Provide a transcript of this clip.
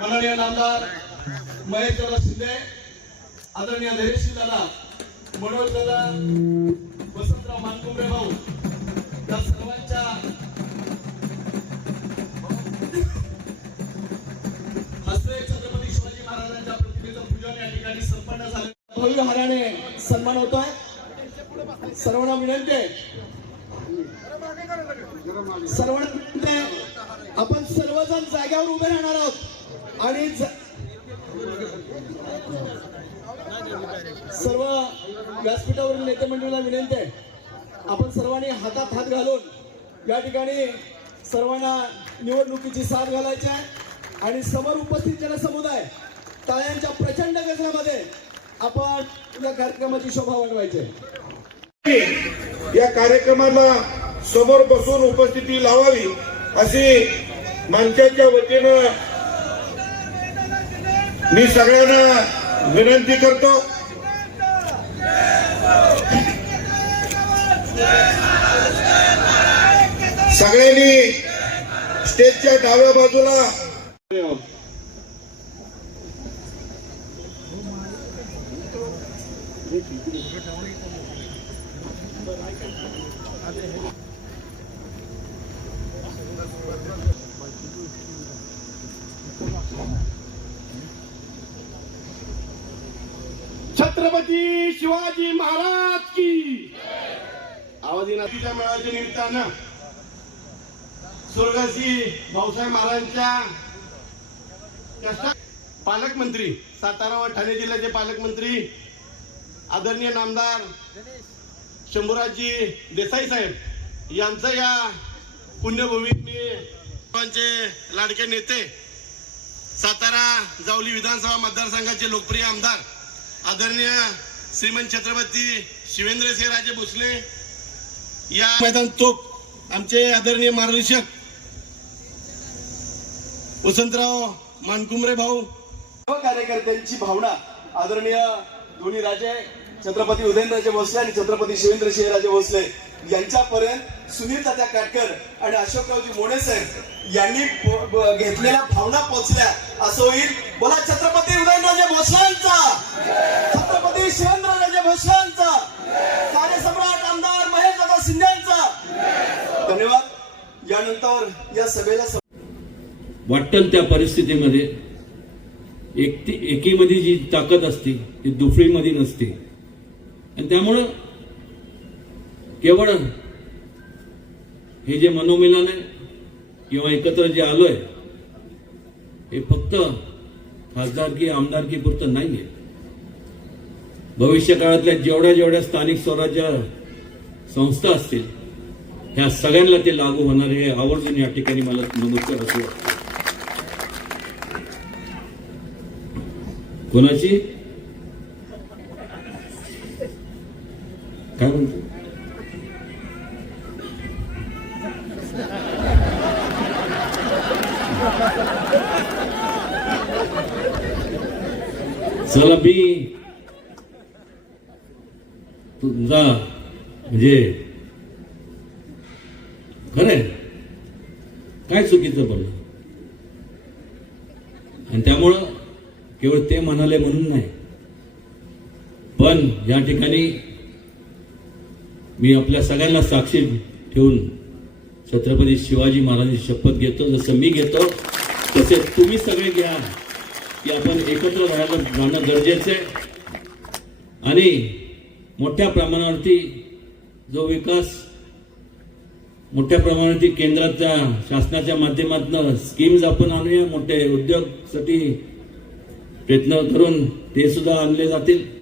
माननीय नामदार महेशदादा शिंदे आदरणीय धैर्यशील दादा मनोज दादा वसंतराव मानकुंबरे भाऊ या सर्वांच्या हस्ते छत्रपती शिवाजी महाराजांच्या प्रतिमेचं पूजन या ठिकाणी संपन्न झालं. भव्य हाराने सन्मान होतोय. सर्वांना विनंती सर्वांना विनंती आपण सर्वजण जाग्यावर उभे राहणार आहोत. आणि सर्व व्यासपीठावरील नेते मंडळीला विनंती आहे. आपण सर्वांनी हातात हात घालून या ठिकाणी सर्वांना निवडणुकीची साथ घालायची आहे. आणि समोर उपस्थित जनसमुदाय टाळ्यांच्या प्रचंड गजरामध्ये आपण या कार्यक्रमाची शोभा वाढवायची आहे. या कार्यक्रमाला समोर बसून उपस्थिती लावावी अशी मंचाच्या वतीनं मी सगळ्यांना विनंती करतो. सगळ्यांनी स्टेजच्या डाव्या बाजूला छत्रपती शिवाजी महाराज की. आवाज येणार तिच्या मेळाव्याच्या निमित्तानं स्वर्गसी भाऊसाहेब महाराजांच्या पालकमंत्री सातारा व ठाणे जिल्ह्याचे पालकमंत्री आदरणीय नामदार शंभूराजी देसाई साहेब यांचं या पुण्यभूमीत मी लाडके नेते सातारा जावली विधानसभा मतदारसंघाचे लोकप्रिय आमदार आदरणीय श्रीमंत छत्रपती शिवेंद्रसिंह राजे भोसले या मैदान तोप आमचे आदरणीय मार्गदर्शक वसंतराव मानकुमरे भाऊ. सर्व कार्यकर्त्यांची भावना आदरणीय दोन्ही राजे छत्रपती उदयनराजे भोसले आणि छत्रपती शिवेंद्र सिंहराजे भोसले यांच्यापर्यंत सुनील तात्या काटकर आणि अशोकरावजी मोडे साहेब यांनी घेतलेल्या भावना पोचल्या असं होईल. बोला छत्रपती उदयनराजे भोसल्यांचा छत्रपती शिवेंद्रराजे भोसलेंचा कार्यसम्राट आमदार महेश दादा शिंदेचा धन्यवाद. यानंतर या सभेला वाटेल त्या परिस्थितीमध्ये एकी एकीमध्ये जी ताकद असते ती दुफळीमध्ये नसते. आणि त्यामुळं केवळ हे जे मनोमिलन आहे किंवा एकत्र जे आलोय हे फक्त खासदारकी आमदारकी पुरतं नाही आहे भविष्य काळातल्या जेवढ्या जेवढ्या स्थानिक स्वराज्य संस्था असतील ह्या सगळ्यांना ते लागू होणार हे आवर्जून या ठिकाणी मला नमूद करायचं कोणाची? चला मी तुमचा म्हणजे खरंय. काय चुकीचं बोललं आणि त्यामुळं केवळ ते म्हणाले म्हणून नाही. पण या ठिकाणी मी आपल्या सगळ्यांना साक्षी ठेवून छत्रपती शिवाजी महाराजांची शपथ घेतो. जसं मी घेतो तसे तुम्ही सगळे घ्या. की आपण एकत्र राहायला जाणं गरजेचं आहे. आणि मोठ्या प्रमाणावरती जो विकास मोठ्या प्रमाणावरती केंद्राच्या शासनाच्या माध्यमातून स्कीम्स आपण आणूया मोठे उद्योगसाठी प्रयत्न करून ते सुद्धा आणले जातील.